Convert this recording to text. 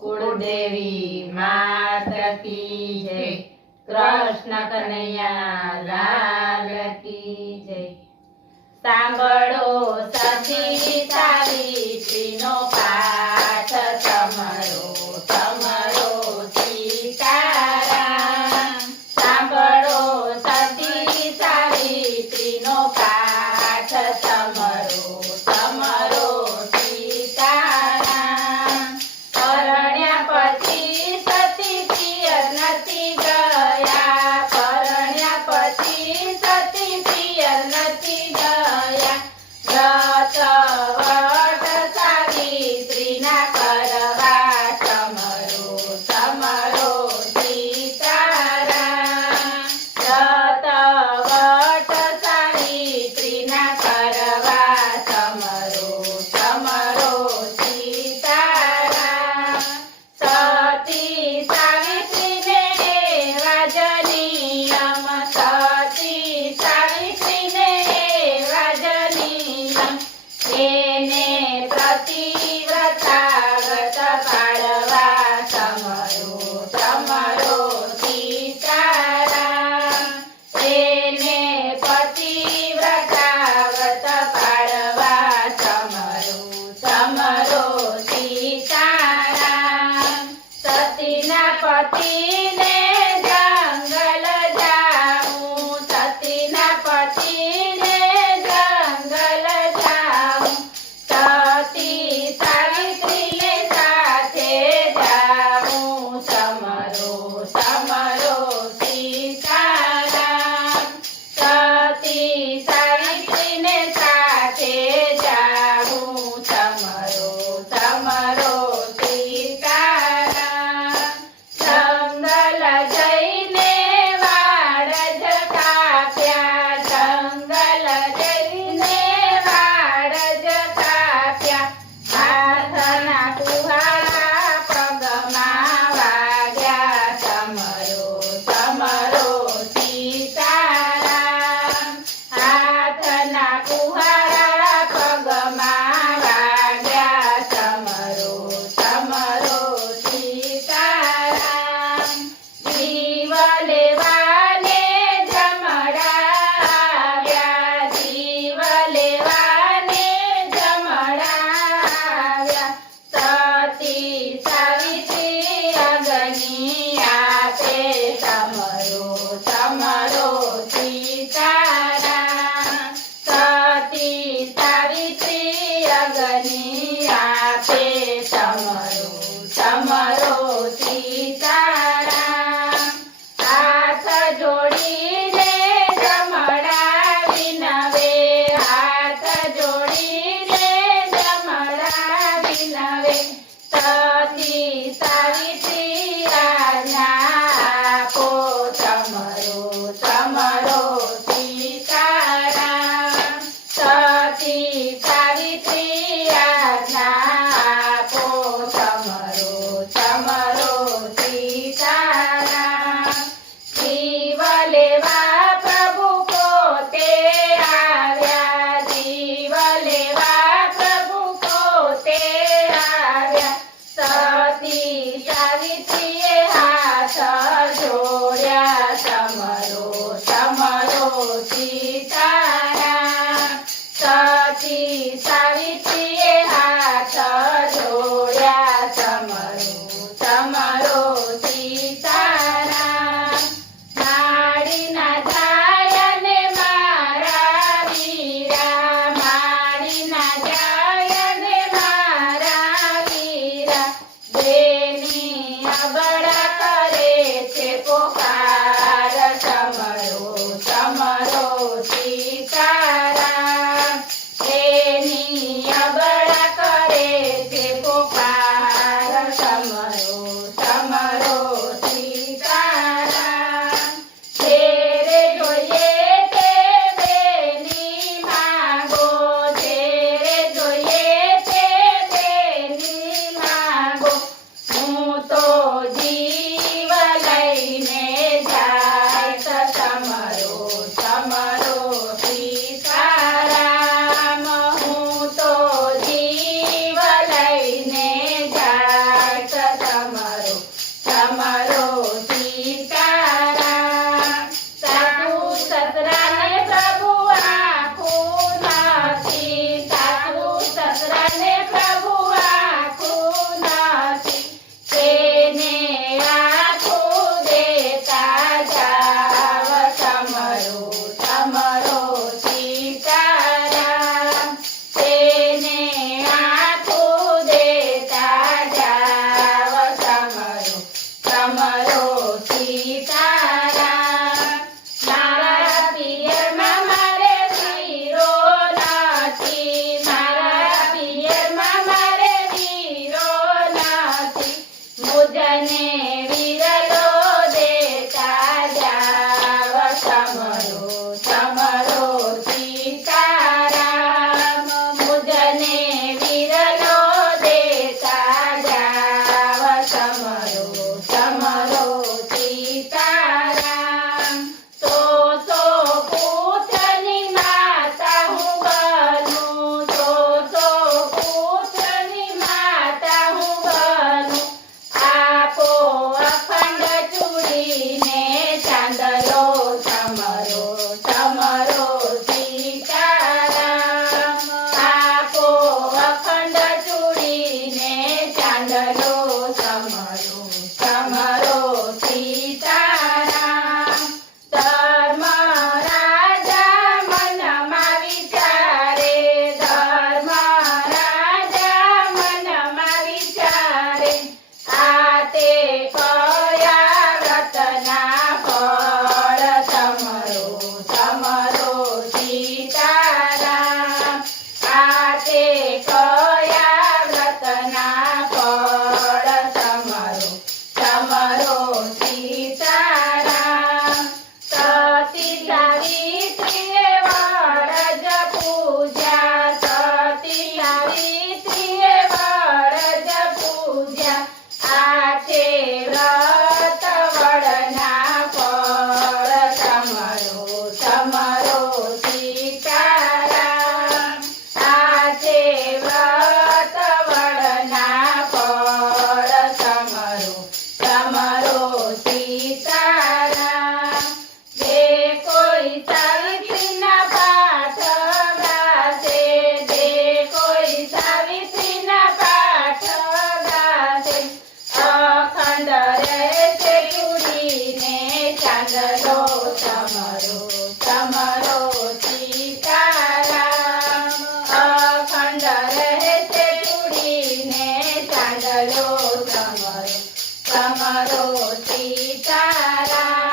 कुलदेवी मात की जय। कृष्ण कन्हैया लाल की जय। सांभळो सती सावित्रीनो पाठ समरो समरो सीताराम। सांभळो सती सावित्रीनो पाठ समरो समरो सीताराम। परण्या पछी सती પિયર નથી ગયા। પરण्या પછી સતી પિયર નથી ગયા। વ્રત વટ સાવિત્રીના કરવા સમરો સમરો સીતારામ। વ્રત વટ સાવિત્રીના કરવા સમરો સમરો સીતારામ। સતી સાવિત્રીને વાજનિયમ સતી સાવિત્રીને વાજનિયમ એને પ્રતિવ્રતા વ્રત પાળવા સમરો સમરો સીતારામ। એને પતિવ્રતા વ્રત પાળવા સમરો સમરો સીતારામ। સતીના પતિને જંગલ જાઉં સતીના પતિને જંગલ જાઉં। સતી સાવિત્રીને સાથે જાઉં સમરો સમરો સીતારામ। સતી સાવિત્રીને સાથે જાઉં સમરો સમરો સીતારામ। જંગલ જઈને વાડ જ કાપ્યા જંગલ જઈને વાડ જ કાપ્યા। હાથના કુહાડા પગમાં વાગ્યા સમરો સમરો સીતારામ। હાથના કુહાડા પગમાં વાગ્યા સમરો સમરો સીતારામ। જીવ લેવાને જમડાવ્યા જીવ લેવાને જમડાવ્યા। સતી સાવિત્રી અગ્નિ આપે સમરો સમરો સીતારામ। સતી સાવિત્રી અગ્નિ આપે સમરો સમરો સીતારામ। હાથ જોડીને જમડાવી નવે હાથ જોડીને જમડાવી નવે। સતી સાવિત્રી આજ્ઞા આપો સમરો સમરો સીતારામ। સતી સાવિત્રી આજ્ઞા આપો સમરો સમરો સીતારામ। જીવ લેવા પ્રભુ પોતે આવ્યા જીવ લેવા પ્રભુ પોતે આવ્યા। સતી સાવિત્રીએ હાથ જોડ્યા સમરો સમરો સીતારામ। સતી સાવિત્રીએ હાથ જોડ્યા સમરો સમરો સીતારામ। માડીના જાયને મારા વીરા માડીના જાયને મારા વીરા। બેની અબડા કરે છે પોકાર સમરો સમરો સીતારામ। બેની અબડા કરે છે પોકાર પૂજને વિરલો દેતા જાવ સમરો સમરો સીતારામ પૂજને વિરલો દેતા જાવ સમરો સમરો સીતારામ સો પુત્રની માતા હું બનું સો પુત્રની માતા હું બનું આપો અખંડ ચૂડીને ચાંદલો સમરો સમરો સીતારામ આપો અખંડ ચૂડીને ચાંદલો સમરો સમરો સીતારામ ધર્મ રાજા મનમાં વિચારે ધર્મ રાજા મનમાં વિચારે આ તે કયા વ્રતના ફળ સમરો સમરો સીતારામ આ તે કયા વ્રતના ફળ સમરો સમરો સીતારામ સતી સાવિત્રીએ વરજ પૂજ્યા સતી સાવિત્રીએ વરજ પૂજ્યા આ તે વ્રત વડના ફળ સમરો સમરો સીતારામ આ તે વ્રત વડના ફળ સમરો સમરો સીતારામ જે કોઈ સાવિત્રીના પાઠ ગાશે જે કોઈ સાવિત્રીના પાઠ ગાશે અખંડ રહેશે ચૂડીને ચાંદલો સમરો સમરો સીતારામ અખંડ રહેશે ચૂડીને ચાંદલો સમરો સમરો સીતારામ